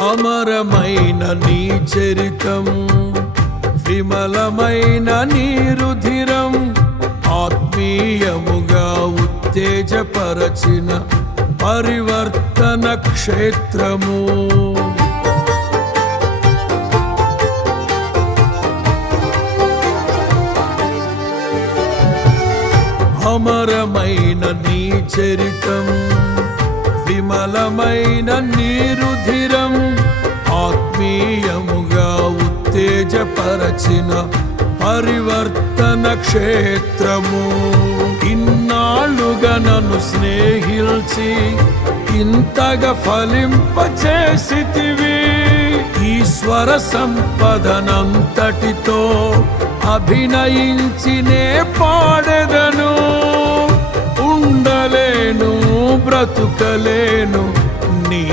అమరమైన నీ చరితం, విమలమైన నీ రుధిరం, ఆత్మీయముగా ఉత్తేజపరచిన పరివర్తన క్షేత్రము. అమరమైన నీ చరితం, విమలమైన నీ రుధిరం, ఆత్మీయముగా ఉత్తేజపరచిన పరివర్తన క్షేత్రము. ఇన్నాళ్ళుగా నన్ను స్నేహిల్చి ఇంతగా ఫలింపచేసితివి. ఈశ్వర సంపదనంతటితో అభినయించినే పాడెదను. ఉండలేను బ్రతుకలేను నీ